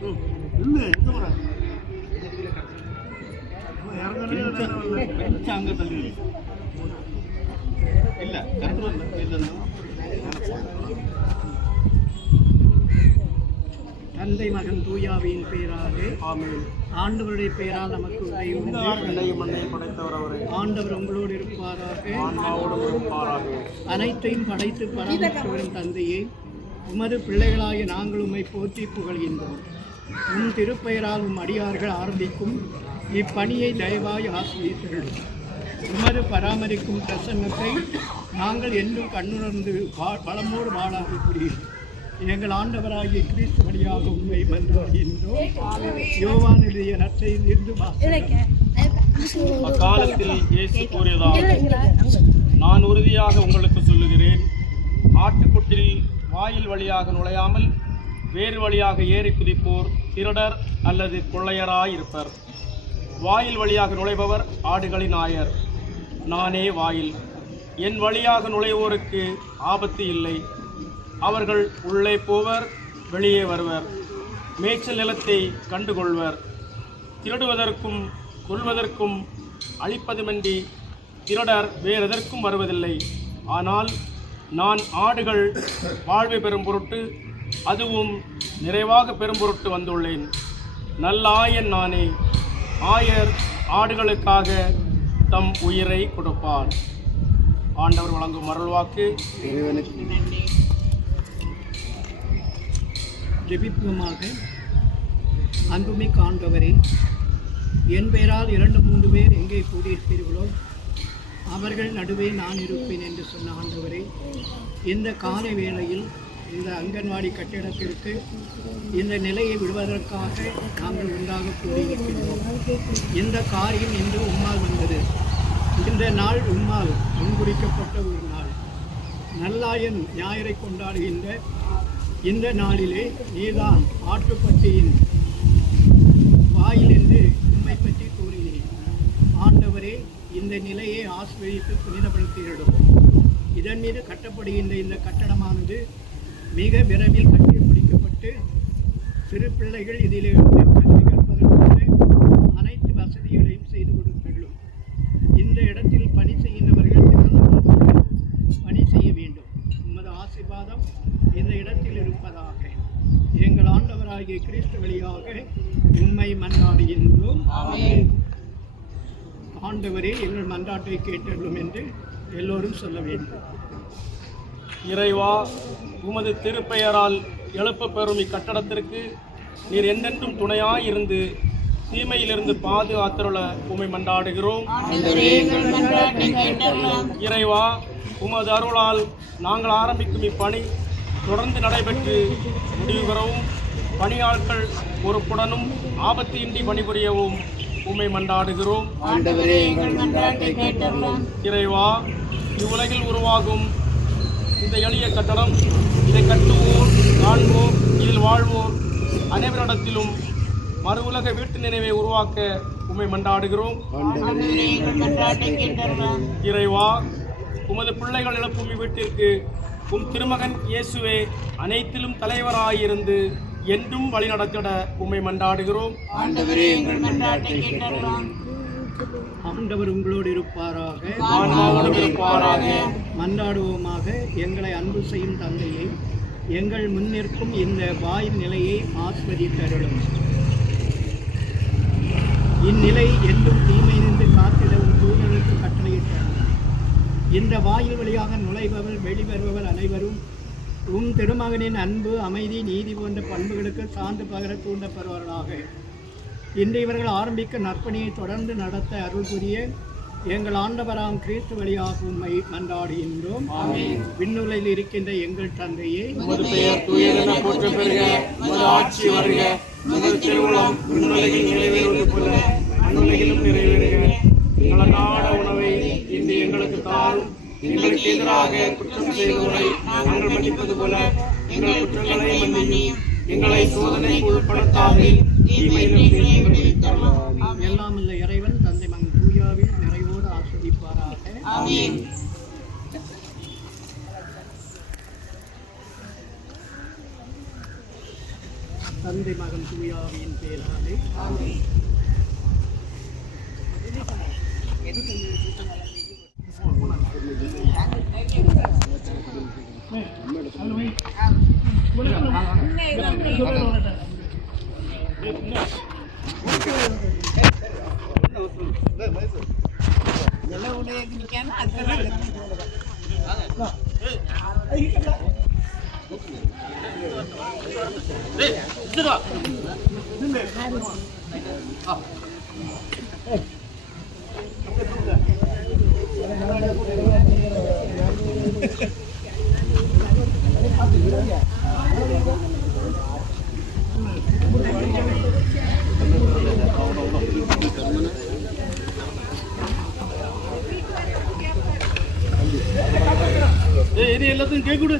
இல்லை இல்லை தந்தை மகன் தூயாவியின் பெயராக ஆமீன். ஆண்டவருடைய பெயரால் நமக்கு உதவி ஆண்டவர் உங்களோடு இருப்பாராக. அனைத்தையும் படைத்து பராமரித்து வரும் தந்தையை உமது பிள்ளைகளாகிய நாங்கள் உம்மை போற்றி புகழ்கின்றோம். உம் திருப்பெயரால் உம் அடியார்கள் ஆரம்பிக்கும். இப்பணியை தயவாய் ஆசிரியர்கள். உமது பராமரிக்கும் பிரசன்னத்தை நாங்கள் என்றும் கண்ணுணர்ந்து வா- வளமோடு வாழாது புரியும் எங்கள் ஆண்டவராகிய கிறிஸ்து வழியாக உண்மை மன்றாடுகின்றோம் யோவான் எழுதிய நற்செய்தியிலிருந்து வாசகம். அக்காலத்தில் இயேசு கூறியதாவது நான் உறுதியாக உங்களுக்கு சொல்லுகிறேன். ஆட்டுக்குட்டில் வாயில் வழியாக நுழையாமல் வேறு வழியாக ஏறி குதிப்போர் திருடர் அல்லது கொள்ளையராயிருப்பர். வாயில் வழியாக நுழைபவர் ஆடுகளின் ஆயர் நானே வாயில். என் வழியாக நுழைவோருக்கு ஆபத்து இல்லை. அவர்கள் உள்ளே போவர் வெளியே வருவர். மேய்ச்சல் நிலத்தை கண்டுகொள்வர். திருடுவதற்கும் கொள்வதற்கும் அழிப்பதுமன்றி திருடர் வேறெதற்கும் வருவதில்லை. ஆனால் நான் ஆடுகள் வாழ்வை பெறும் பொருட்டு அதுவும் நிறைவாக பெரும்பொருட்டு வந்துள்ளேன். நல்ல ஆயன் நானே ஆயர் ஆடுகளுக்காக தம் உயிரை கொடுப்பார் ஆண்டவர் வழங்கும் அருள்வாக்கு. ஜெபிப்புமாக. அன்புமை காண்பவரே என் பெயரால் இரண்டு மூன்று பேர் எங்கே கூடியிருப்பீர்களோ அவர்கள் நடுவே நான் இருப்பேன் என்று சொன்ன ஆண்டவரே இந்த காலை வேளையில் இந்த அங்கன்வாடி கட்டிடத்திற்கு இந்த நிலையை விடுவதற்காக நாங்கள் உண்டாக கூடியிருக்கின்றோம். இந்த காரியம் இன்று உம்மால் வந்தது. இந்த நாள் உம்மால் முன்குறிக்கப்பட்ட ஒரு நாள். நல்லாயன் ஞாயிறை கொண்டாடுகின்ற இந்த நாளிலே நீதான் ஆட்டுப்பட்டியின் வாயிலிருந்து உண்மை பற்றி கூறினேன். ஆண்டவரே இந்த நிலையை ஆசிரியத்து புனிதப்படுத்தியிடும் இதன் மீது கட்டப்படுகின்ற இந்த கட்டடமானது மிக விரைவில் கட்டி முடிக்கப்பட்டு சிறு பிள்ளைகள் இதிலிருந்து கல்வி கற்பதற்கான அனைத்து வசதிகளையும் செய்து கொடுத்துள்ளோம். இந்த இடத்தில் பணி செய்கின்றவர்கள் பணி செய்ய வேண்டும். உமது ஆசீர்வாதம் இந்த இடத்தில் இருப்பதாக. எங்கள் ஆண்டவராகிய கிறிஸ்து வழியாக உண்மை மன்றாடுகின்றோம். ஆண்டவரே எங்கள் மன்றாட்டை கேட்டள்ளும் என்று எல்லோரும் சொல்ல வேண்டும். இறைவா உமது திருப்பெயரால் எழுப்பப் பெறும் இக்கட்டடத்திற்கு நீர் என்றென்றும் துணையாயிருந்து தீமையிலிருந்து பாதுகாத்தருள உமை மன்றாடுகிறோம். இறைவா உமது அருளால் நாங்கள் ஆரம்பிக்கும் இப்பணி தொடர்ந்து நடைபெற்று முடிவு பெறவும் பணியாட்கள் பொறுப்புடனும் ஆபத்தின்றி பணிபுரியவும் உமை மன்றாடுகிறோம். இறைவா இவ்வுலகில் உருவாகும் இந்த எளிய கட்டடம். இதை கட்டுவோர் காண்போர் இதில் வாழ்வோர் அனைவரிடத்திலும் மறு உலக வீட்டு நினைவை உருவாக்க உம்மை மன்றாடுகிறோம். இறைவா உமது பிள்ளைகள் இழப்பும் வீட்டிற்கு உம் திருமகன் இயேசுவே அனைத்திலும் தலைவராயிருந்து என்றும் வழிநடத்திட உம்மை மன்றாடுகிறோம். ஆண்டவர் உங்களோடு இருப்பாராக. இருப்பாராக. மன்றாடுவோமாக எங்களை அன்பு செய்யும் தந்தையை எங்கள் முன்னிற்கும் இந்த வாய் நிலையை ஆஸ்வதித்தருளும். இந்நிலை என்றும் தீமையிலிருந்து காத்திடவும் தூதர்களுக்கு கட்டளையிட்டார் இந்த வாயில் வழியாக நுழைபவர் வெளிவருபவர் அனைவரும் உம் திருமகனின் அன்பு அமைதி நீதி போன்ற பண்புகளுக்கு சான்று பகர தூண்டப்படுவார்களாக. இன்று இவர்கள் ஆரம்பிக்க நற்பணியை தொடர்ந்து நடத்த அருள் புரிய எங்கள் ஆண்டவராம் கிறிஸ்து வழியாக உம்மை மன்றாடுகின்றோம். விண்ணுலையில் இருக்கின்ற எங்கள் தந்தையே உமது பெயர் போற்ற பெறுக உமது ஆட்சி வருக. உமது திருவுளம் விண்ணுலகில் நிறைவேறுவது போல மண்ணுலகிலும் நிறைவேறுக. எங்கள் நாட உணவை இன்று எங்களுக்கு தாரும். எங்களுக்கு எதிராக குற்றம் செய்தவரை நாங்கள் மன்னிப்பது போல எங்கள் குற்றங்களை மன்னியும். எங்களை சோதனைக்கு உட்படுத்தாமல் தீமையிலிருந்து Amin. തന്റെ മകൻ തുയാവിൻ പേരാലെ Thank you. Hey! దేవుడు